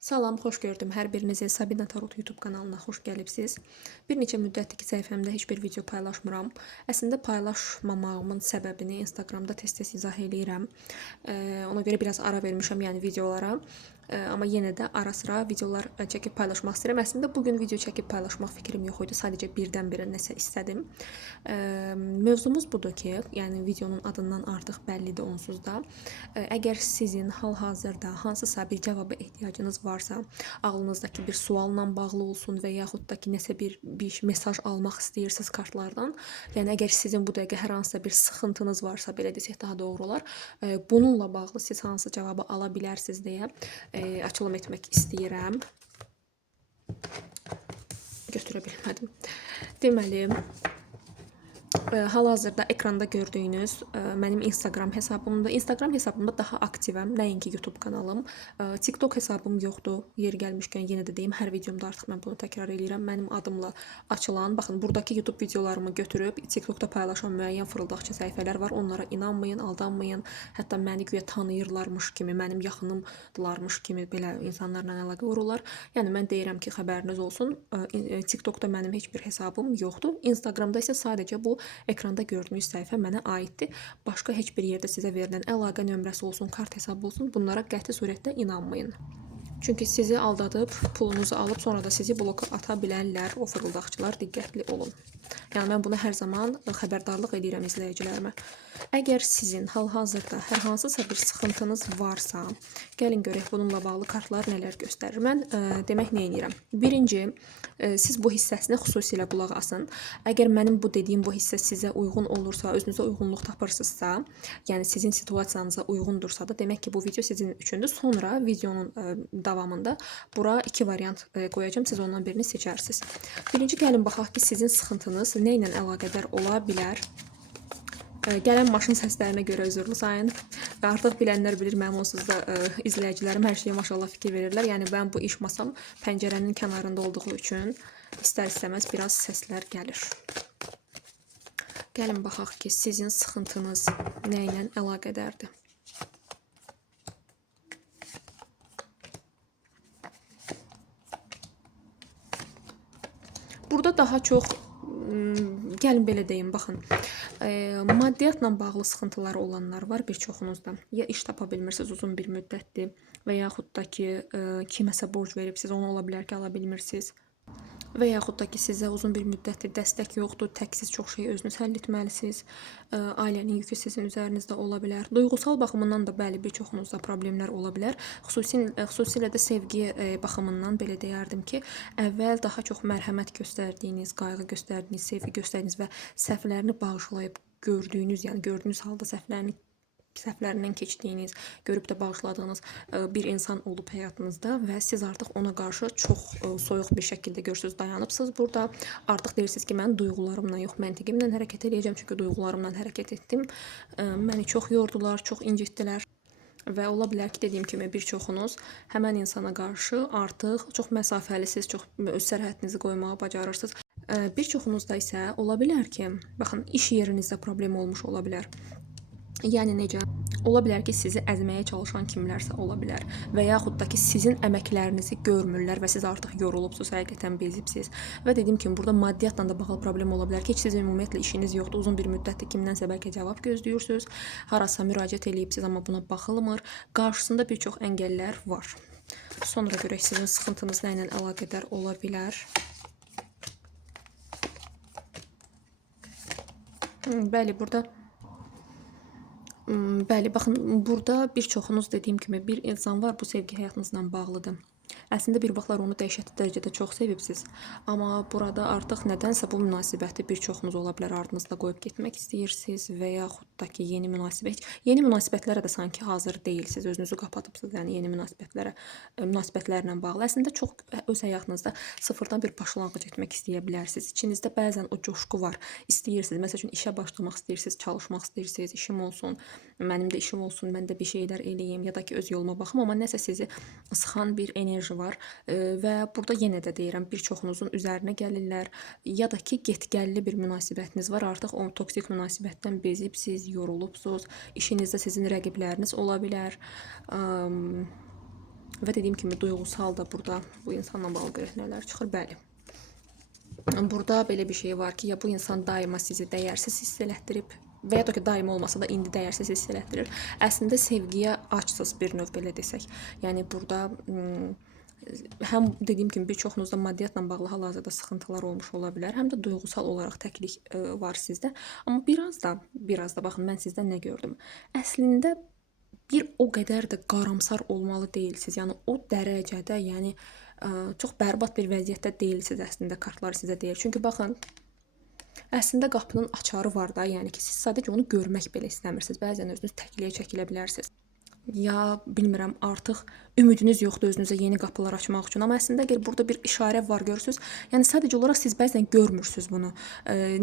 Salam, xoş gördüm hər birinizi. Sabina Tarot YouTube kanalına xoş gəlibsiz. Bir neçə müddətdir ki, səhifəmdə heç bir video paylaşmıram. Əslində paylaşmamağımın səbəbini Instagramda tez-tez izah eləyirəm. Ona görə biraz ara vermişəm, yəni videolara. Amma yenə də ara sıra videolar çəkib paylaşmaq istəyirəm. Əslində bugün video çəkib paylaşmaq fikrim yox idi. Sadəcə birdən-birə nəsə istədim. Mövzumuz budur ki, yəni videonun adından artıq bəllidir onsuz da. Əgər sizin hal-hazırda hansısa bir cavaba ehtiyacınız varsa, ağlınızdakı bir sualla bağlı olsun və yaxud da ki, nəsə bir mesaj almaq istəyirsiniz kartlardan, yəni əgər sizin bu dəqiqə hər hansısa bir sıxıntınız varsa, belə desək daha doğru olar, bununla bağlı siz hansı cavabı ala bilərsiniz deyə açılım etmək istəyirəm. Götürə bilmədim. Deməli, hal-hazırda ekranda gördüyünüz mənim Instagram hesabımdır. Instagram hesabımda daha aktivəm, nəinki YouTube kanalım. TikTok hesabım yoxdur. Yeri gəlmişkən yenə də deyim, hər videomda artıq mən bunu təkrar eləyirəm. Mənim adımla açılan, baxın, buradakı YouTube videolarımı götürüb TikTokda paylaşan müəyyən fırıldaqçı səhifələr var. Onlara inanmayın, aldanmayın. Hətta məni güya tanıyırlarmış kimi, mənim yaxınımdılarmış kimi belə insanlarla əlaqə qururlar. Yəni mən deyirəm ki, xəbəriniz olsun. TikTokda mənim heç bir hesabım yoxdur. Instagramda isə sadəcə bu ekranda gördüyünüz səhifə mənə aiddir. Başqa heç bir yerdə sizə verilən əlaqə nömrəsi olsun, kart hesabı olsun, bunlara qəti surətdə inanmayın. Çünki sizi aldadıb, pulunuzu alıb sonra da sizi bloka ata bilərlər o fırıldaqçılar, diqqətli olun. Yəni mən buna hər zaman xəbərdarlıq edirəm izləyicilərimə. Əgər sizin hal-hazırda hər hansısa bir sıxıntınız varsa, gəlin görək bununla bağlı kartlar nələr göstərir. Mən demək nə edirəm? Birinci, siz bu hissəsinə xüsusilə qulaq asın. Əgər mənim bu dediyim bu hissə sizə uyğun olursa, özünüzə uyğunluq tapırsınızsa, yəni sizin situasiyanıza uyğundursa da, demək ki, bu video sizin üçündür. Sonra videonun davamında bura iki variant qoyacağım. Siz ondan birini seçərsiniz. Birinci, gəlin baxaq ki, sizin sıxıntınız nə ilə əlaqədar ola bilər? Gələn maşın səslərinə görə üzrlü sayın. Artıq bilənlər bilir, mənim onsuz da izləyicilərim hər şeyə maşallah fikir verirlər. Yəni mən bu iş masam pəncərənin kənarında olduğu üçün istər-istəməz biraz səslər gəlir. Gəlin baxaq ki, sizin sıxıntınız nə ilə əlaqədardır? Burada daha çox, gəlin belə deyim, baxın, maddiyyatla bağlı sıxıntıları olanlar var bir çoxunuzda. Ya iş tapa bilmirsiniz uzun bir müddətdir və yaxud da ki, kiməsə borc veribsiz, onu ola bilər ki, ala bilmirsiniz. Və yaxud da ki, sizə uzun bir müddətdir dəstək yoxdur, təksiz çox şey özünüz həll etməlisiniz. Ailənin yükü sizin üzərinizdə ola bilər. Duyğusal baxımından da bəli, bir çoxunuzda problemlər ola bilər. Xüsusilə də sevgi baxımından belə deyərdim ki, əvvəl daha çox mərhəmət göstərdiyiniz, qayğı göstərdiyiniz, sevgi göstərdiyiniz və səhvlərini bağışlayıb gördüyünüz, yəni gördüyünüz halda səhvlərindən keçdiyiniz, görüb də bağışladığınız bir insan olub həyatınızda və siz artıq ona qarşı çox soyuq bir şəkildə görürsünüz, dayanıbsınız burada. Artıq deyirsiniz ki, mən duyğularımla yox, məntiqimlə hərəkət edəcəm, çünki duyğularımla hərəkət etdim. Məni çox yordular, çox incitdilər. Və ola bilər ki, dediyim kimi bir çoxunuz həmən insana qarşı artıq çox məsafəlisiniz, çox öz sərhədinizi qoymağı bacarırsınız. Bir çoxunuzda isə ola bilər ki, baxın, iş yerinizdə problem olmuş ola bilər. Yəni necə? Ola bilər ki, sizi əzməyə çalışan kimlərsə ola bilər və yaxud da ki, sizin əməklərinizi görmürlər və siz artıq yorulubsuz, həqiqətən bezibsiz. Və dediyim kimi, burada maddiyyatla da bağlı problem ola bilər ki, heç sizin ümumiyyətlə işiniz yoxdur, uzun bir müddətdir kimdənsə bəlkə cavab gözləyirsiniz, harasa müraciət eləyibsiz, amma buna baxılmır. Qarşısında bir çox əngəllər var. Sonra görək sizin sıxıntınız nə ilə əlaqədar ola bilər. Bəli, burada bəli, baxın, burada bir çoxunuz dediyim kimi bir insan var, bu sevgi həyatınızla bağlıdır. Əslində bir vaxtlar onu dəhşətli dərəcədə çox sevibsiz, amma burada artıq nədənsə bu münasibəti bir çoxunuz ola bilər ardınızda qoyub getmək istəyirsiniz və yaxud da ki, yeni münasibətlərə də sanki hazır deyilsiniz, özünüzü qapatıbsınız, yəni yeni münasibətlərlə bağlı. Əslində çox öz həyatınızda sıfırdan bir başlanğıc etmək istəyə bilərsiniz. İçinizdə bəzən o coşqu var, istəyirsiniz. Məsəl üçün işə başlamaq istəyirsiniz, çalışmaq istəyirsiniz, işim olsun, mənim də işim olsun, mən də bir şeylər eləyim ya da ki, öz yoluma baxım, amma nəsə sizi sıxan bir enerji var və burada yenə də deyirəm, bir çoxunuzun üzərinə gəlirlər ya da ki, getgəlli bir münasibətiniz var, artıq o toksik münasibətdən bezibsiz, yorulubsuz, işinizdə sizin rəqibləriniz ola bilər. Və dediyim kimi duyğusal da burada bu insanla bağlı görək nələr çıxır. Bəli. Burada belə bir şey var ki, ya bu insan daima sizi dəyərsiz hiss elətdirib və ya da ki, daima olmasa da indi dəyərsiz hiss elətdirir. Əslində sevgiyə açsız bir növ belə desək. Yəni burada həm dediyim kimi bir çoxunuzda maddiyyatla bağlı hal-hazırda sıxıntılar olmuş ola bilər, həm də duyğusal olaraq təklik var sizdə. Amma biraz da baxın mən sizdən nə gördüm. Əslində bir o qədər də qaramsar olmalı deyilsiniz. Yəni o dərəcədə, yəni çox bərbad bir vəziyyətdə deyilsiniz əslində kartlar sizə deyir. Çünki baxın, əslində qapının açarı var da, yəni ki, siz sadəcə onu görmək belə istəmirsiniz. Bəzən özünüz təkliyə çəkilə bilərsiniz. Ya bilmirəm, artıq ümidiniz yoxdur özünüzə yeni qapılar açmaq üçün. Amma əslində əgər burada bir işarə var görürsüz, yəni sadəcə olaraq siz bəzən görmürsüz bunu.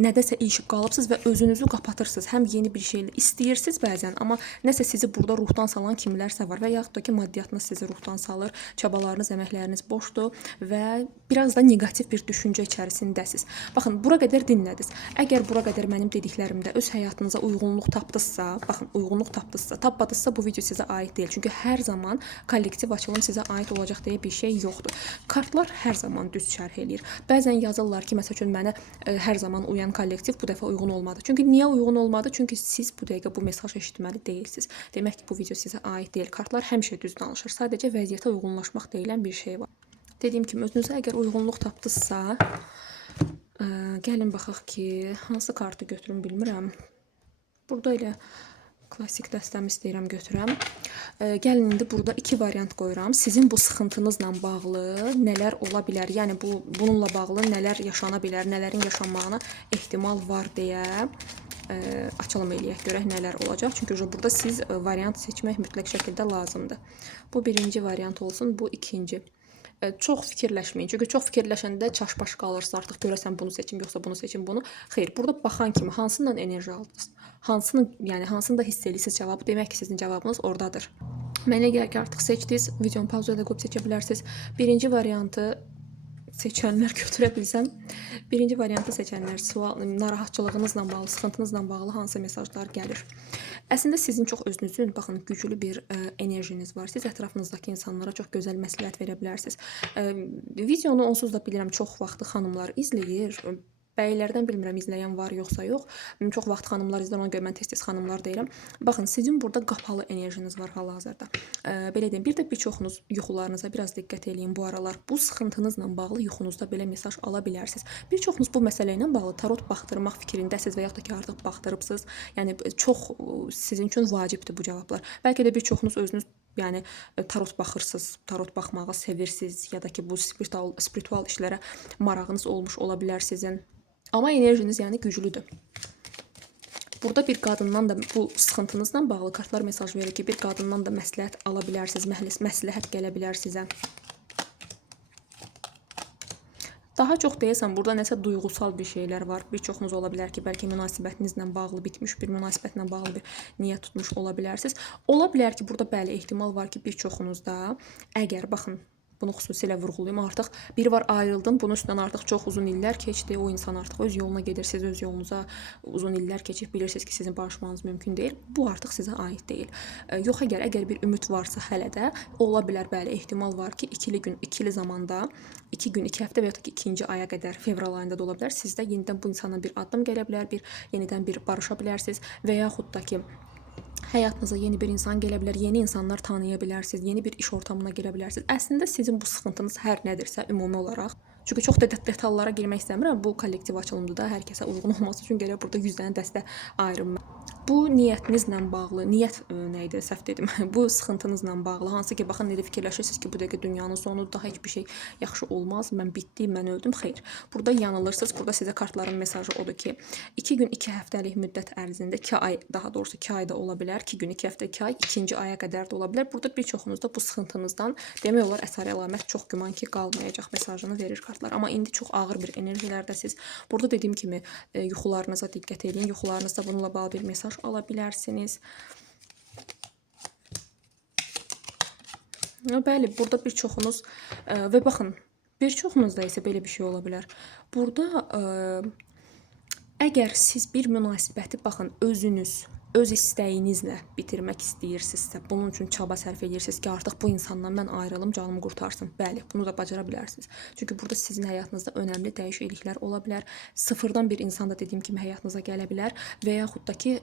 Nədəsə ilişib qalıbsınız və özünüzü qapatırsınız. Həm yeni bir şey istəyirsiniz bəzən, amma nəsə sizi burada ruhdan salan kimlərsə var və yaxud da ki, maddiyyatınız sizi ruhdan salır, çabalarınız, əməkləriniz boşdur və biraz da neqativ bir düşüncə içərisindəsiniz. Baxın, bura qədər dinlədiniz. Əgər bura qədər mənim dediklərimdə öz həyatınıza uyğunluq tapdınızsa, baxın, uyğunluq tapdınızsa, tapmadınızsa bu video sizə aid deyil. Çünki hər zaman kollektiv açılım sizə aid olacaq deyə bir şey yoxdur. Kartlar hər zaman düz şərh eləyir. Bəzən yazırlar ki, məsəl üçün mənə hər zaman uyan kollektiv bu dəfə uyğun olmadı. Çünki niyə uyğun olmadı? Çünki siz bu dəqiqə bu mesajı eşitməli deyilsiniz. Demək ki, bu video sizə aid deyil. Kartlar həmişə düz danışır. Sadəcə vəziyyətə uyğunlaşmaq deyilən bir şey var. Dediyim kimi, özünüzə əgər uyğunluq tapdınızsa, gəlin baxaq ki, hansı kartı götürüm bilmirəm. Burada elə klassik dəstəmi istəyirəm götürəm. Gəlin indi burada iki variant qoyuram. Sizin bu sıxıntınızla bağlı nələr ola bilər? Yəni bununla bağlı nələr yaşana bilər, nələrin yaşanmağına ehtimal var deyə açılım eləyək, görək nələr olacaq. Çünki burada siz variant seçmək mütləq şəkildə lazımdır. Bu birinci variant olsun, bu ikinci. Çox fikirləşməyin. Çünki çox fikirləşəndə çaşbaş qalırsınız. Artıq görəsən bunu seçim, yoxsa bunu seçim, bunu. Xeyr, burada baxan kimi hansından enerji aldınız? Hansını da hiss edirsiniz cavabı. Demək ki, sizin cavabınız oradadır. Mənə gəlir ki, artıq seçdiniz. Videonu pauzaya da qoyub seçə bilərsiniz. Birinci variantı seçənlər götürə bilsəm, birinci variantı seçənlər narahatçılığınızla bağlı, sıxıntınızla bağlı hansı mesajlar gəlir? Əslində sizin çox özünüzün, baxın, güclü bir enerjiniz var. Siz ətrafınızdakı insanlara çox gözəl məsləhət verə bilərsiniz. Videonu onsuz da bilirəm, çox vaxtı xanımlar izləyir. Bəylərdən bilmirəm izləyən var yoxsa yox. Çox vaxt xanımlar izləyir, ona görə mən tez-tez xanımlar deyirəm. Baxın, sizin burada qapalı enerjiniz var hal-hazırda. Belə deyim, bir də bir çoxunuz yuxularınıza biraz diqqət eləyin bu aralar. Bu sıxıntınızla bağlı yuxunuzda belə mesaj ala bilərsiniz. Bir çoxunuz bu məsələ ilə bağlı tarot baxdırmaq fikrindəsiniz və yaxud da ki, artıq baxdırıbsınız. Yəni çox sizin üçün vacibdir bu cavablar. Bəlkə də bir çoxunuz özünüz tarot baxırsınız, tarot baxmağı sevirsiniz ya da ki, bu spiritual işlərə marağınız olmuş ola bilər sizin. Amma enerjiniz yəni güclüdür. Burada bir qadından da bu sıxıntınızla bağlı kartlar mesaj verir ki, bir qadından da məsləhət ala bilərsiniz, məsləhət gələ bilər sizə. Daha çox deyəsən, burada nəsə duyğusal bir şeylər var. Bir çoxunuz ola bilər ki, bəlkə münasibətinizlə bağlı bitmiş bir münasibətlə bağlı bir niyyət tutmuş ola bilərsiniz. Ola bilər ki, burada bəli ehtimal var ki, bir çoxunuzda əgər, baxın, bunu xüsusilə vurğulayım. Artıq biri var ayrıldın, bunun üstündən artıq çox uzun illər keçdi. O insan artıq öz yoluna gedir, siz öz yolunuza uzun illər keçib bilirsiniz ki, sizin barışmanız mümkün deyil. Bu artıq sizə aid deyil. Yox, əgər bir ümid varsa hələ də ola bilər, bəli, ehtimal var ki, ikili zamanda 2 gün, 2 həftə və ya da ki, 2-ci aya qədər, fevral ayında da ola bilər. Sizdə yenidən bu insandan bir addım gələ bilər, yenidən bir barışa bilərsiniz və yaxud da ki, həyatınıza yeni bir insan gələ bilər, yeni insanlar tanıya bilərsiniz, yeni bir iş ortamına girə bilərsiniz. Əslində sizin bu sıxıntınız hər nədirsə ümumi olaraq, çünki çox detallara girmək istəmirəm, bu kollektiv açılımdır da, hər kəsə uyğun olması üçün gərək burada 100 dənə dəstə ayrılmaq. Bu niyyətinizlə bağlı, niyyət nə idi, səhv dedim. Bu sıxıntınızla bağlı, hansı ki, baxın, necə fikirləşirsiniz ki, bu dəqiqə dünyanın sonu, daha heç bir şey yaxşı olmaz, mən bitdim, mən öldüm. Xeyr, burada yanılırsınız. Burada sizə kartların mesajı odur ki, 2 gün, 2 həftəlik müddət ərzində, 2 ay, daha doğrusu 2 ayda ola bilər, 2 gün, 2 həftə, 2 ay, 2-ci aya qədər də ola bilər. Burada bir çoxunuzda bu sıxıntınızdan demək olar əsər əlamət çox güman ki, qalmayacaq mesajını verir kartlar. Amma indi çox ağır bir enerjilərdəsiz. Burada dediyim kimi, yuxularınıza diqqət edin. Yuxularınızda bununla bağlı bir mesaj ala bilərsiniz. Bəli, burada bir çoxunuz və baxın, bir çoxunuzda isə belə bir şey ola bilər. Burada əgər siz bir münasibəti, baxın, özünüz öz istəyinizlə bitirmək istəyirsinizsə, bunun üçün çaba sərf edirsiniz ki, artıq bu insandan mən ayrılım, canımı qurtarsın. Bəli, bunu da bacara bilərsiniz. Çünki burada sizin həyatınızda önəmli dəyişikliklər ola bilər. Sıfırdan bir insan da dediyim kimi həyatınıza gələ bilər və yaxud da ki,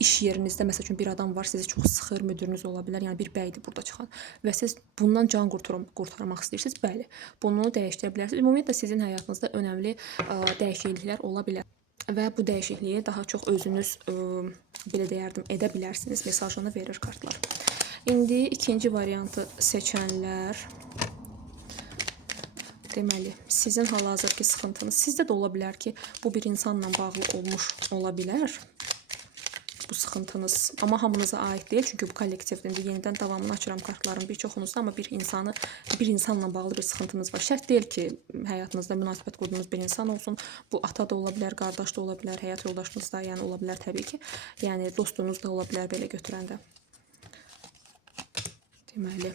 iş yerinizdə məsəl üçün bir adam var, sizi çox sıxır, müdürünüz ola bilər. Yəni bir bəydir burada çıxan və siz bundan can qurtarmaq istəyirsiniz. Bəli, bunu dəyişdirə bilərsiniz. Ümumiyyətlə sizin həyatınızda önəmli dəyişikliklər ola bilər. Və bu dəyişikliyi daha çox özünüz belə deyərdim edə bilərsiniz. Mesajını verir kartlar. İndi ikinci variantı seçənlər, deməli, sizin hal-hazırki sıxıntınız sizdə də ola bilər ki, bu bir insanla bağlı olmuş ola bilər. Bu sıxıntınız, amma hamınıza aid deyil, çünki bu kollektivdir. İndi yenidən davamını açıram kartların bir çoxunuzda, amma bir insanla bağlı bir sıxıntınız var. Şərt deyil ki, həyatınızda münasibət qurduğunuz bir insan olsun. Bu ata da ola bilər, qardaş da ola bilər, həyat yoldaşınız da, yəni ola bilər təbii ki. Yəni dostunuz da ola bilər belə götürəndə. Deməli,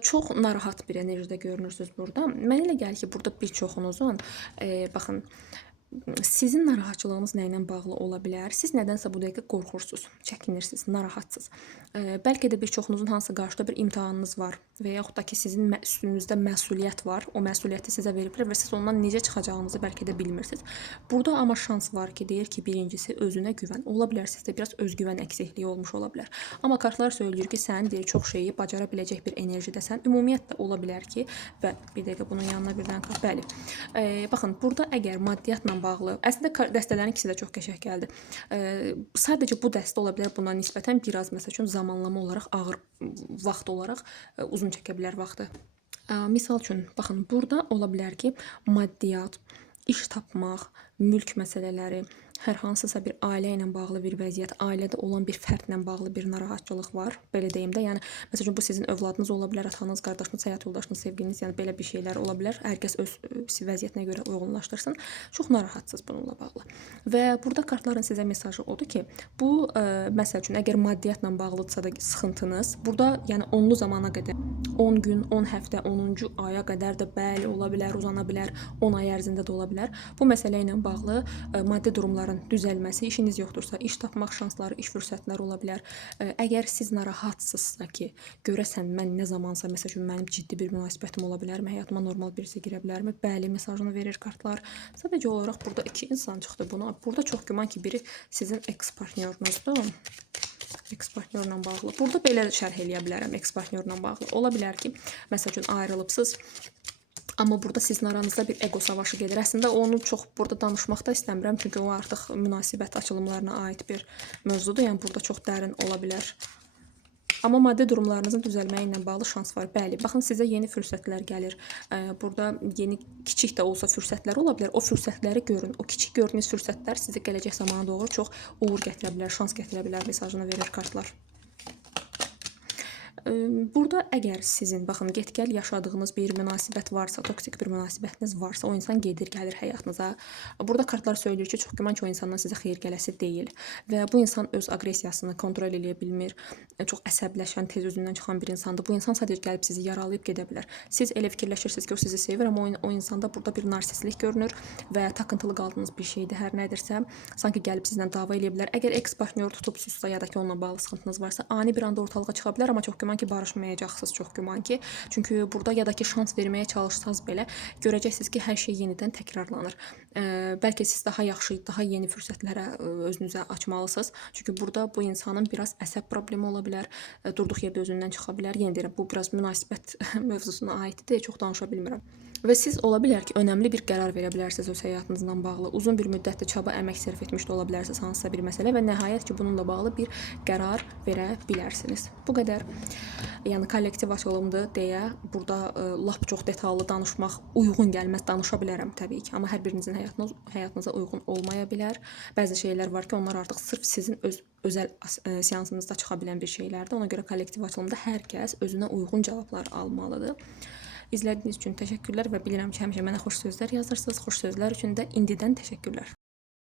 çox narahat bir enerjidə görünürsünüz burada. Mənə elə gəlir ki, burada bir çoxunuzun, baxın, sizin narahatçılığınız nə ilə bağlı ola bilər? Siz nədənsə bu dəqiqə qorxursunuz, çəkinirsiniz, narahatsınız. Bəlkə də bir çoxunuzun hansısa qarşıda bir imtahanınız var və yaxud da ki, sizin üstünüzdə məsuliyyət var. O məsuliyyəti sizə veriblər və siz ondan necə çıxacağınızı bəlkə də bilmirsiniz. Burada amma şans var ki, deyir ki, birincisi özünə güvən. Ola bilər sizdə biraz özgüvən əksikliyi olmuş ola bilər. Amma kartlar söyləyir ki, sən deyir çox şeyi bacara biləcək bir enerjidəsən. Ümumiyyətlə ola bilər ki, və bir dəqiqə bunun yanına birdən kart. Bəli. Baxın, burada əgər maddiyyatla bağlı, əslində dəstələrin ikisi də çox qəşəng gəldi. Sadəcə bu dəstə ola bilər buna nisbətən biraz məsəl üçün zamanlama olaraq ağır vaxt olaraq uzun çəkə bilər vaxtı. Misal üçün, baxın, burada ola bilər ki, maddiyyat, iş tapmaq, mülk məsələləri, hər hansısa bir ailə ilə bağlı bir vəziyyət, ailədə olan bir fərdlə bağlı bir narahatçılıq var, belə deyim də. Yəni məsələn bu sizin övladınız ola bilər, atanız, qardaşınız, həyat yoldaşınız, sevgiliniz, yəni belə bir şeylər ola bilər. Hər kəs öz vəziyyətinə görə uyğunlaşdırsın. Çox narahatsınız bununla bağlı. Və burada kartların sizə mesajı odur ki, bu məsəl üçün əgər maddiyyatla bağlıdırsa da sıxıntınız, burada yəni onlu zamana qədər 10 gün, 10 həftə, 10-cu aya qədər də bəli ola bilər, uzana bilər, 10 ay ərzində də ola bilər. Bu məsələ ilə bağlı maddi durumların düzəlməsi, işiniz yoxdursa, iş tapmaq şansları, iş fürsətləri ola bilər. Əgər siz narahatsınızsa ki, görəsən mən nə zamansa, məsəl üçün mənim ciddi bir münasibətim ola bilərmi, həyatıma normal birisi girə bilərmi? Bəli, mesajını verir kartlar. Sadəcə olaraq burada iki insan çıxdı buna. Burada çox güman ki, biri sizin eks-partnyorunuzdur. Eks-partnyorla bağlı. Burada belə şərh eləyə bilərəm eks-partnyorla bağlı. Ola bilər ki, məsəl üçün ayrılıbsınız. Amma burada sizin aranızda bir ego savaşı gedir. Əslində onu çox burada danışmaq da istəmirəm, çünki o artıq münasibət açılımlarına aid bir mövzudur. Yəni burada çox dərin ola bilər. Amma maddi durumlarınızın düzəlməyi ilə bağlı şans var. Bəli, baxın sizə yeni fürsətlər gəlir. Burada yeni kiçik də olsa fürsətlər ola bilər. O fürsətləri görün. O kiçik gördüyünüz fürsətlər sizə gələcək zamana doğru çox uğur gətirə bilər, şans gətirə bilər mesajını verir kartlar. Burada əgər sizin, baxın, get-gəl yaşadığınız bir münasibət varsa, toksik bir münasibətiniz varsa, o insan gedir, gəlir həyatınıza. Burada kartlar söyləyir ki, çox güman ki, o insandan sizə xeyir gələsi deyil və bu insan öz aqressiyasını kontrol edə bilmir. Çox əsəbləşən, tez özündən çıxan bir insandır. Bu insan sadəcə gəlib sizi yaralayıb gedə bilər. Siz elə fikirləşirsiniz ki, o sizi sevir, amma o insanda burada bir narsistlik görünür və takıntılı qaldığınız bir şeydir, hər nədirsə, sanki gəlib sizlə dava edə bilər. Əgər eks-partnyor tutubsuzsa ya da ki, onunla bağlı sıxıntınız varsa, ani bir anda ortalığa çıxa bilər, amma çox güman ki, barışmayacaqsınız, çox güman ki. Çünki burada ya da ki, şans verməyə çalışsanız belə, görəcəksiniz ki, hər şey yenidən təkrarlanır. Bəlkə siz daha yaxşı, daha yeni fürsətlərə özünüzə açmalısınız. Çünki burada bu insanın biraz əsəb problemi ola bilər, durduq yerdə özündən çıxa bilər. Yenə deyirəm, bu biraz münasibət mövzusuna aiddir, çox danışa bilmirəm. Və siz ola bilər ki, önəmli bir qərar verə bilərsiniz öz həyatınızla bağlı. Uzun bir müddətdə çaba, əmək sərf etmiş də ola bilərsiniz hansısa bir məsələ və nəhayət ki, bununla bağlı bir qərar verə bilərsiniz. Bu qədər. Yəni kollektiv açılımdır deyə burada lap çox detallı danışmaq uyğun gəlməz, danışa bilərəm təbii ki, amma hər birinizin həyatınıza uyğun olmaya bilər. Bəzi şeylər var ki, onlar artıq sırf sizin özəl seansınızda çıxa bilən bir şeylərdir. Ona görə kollektiv açılımda hər kəs özünə uyğun cavablar almalıdır. İzlədiyiniz üçün təşəkkürlər və bilirəm ki, həmişə mənə xoş sözlər yazırsınız. Xoş sözlər üçün də indidən təşəkkürlər.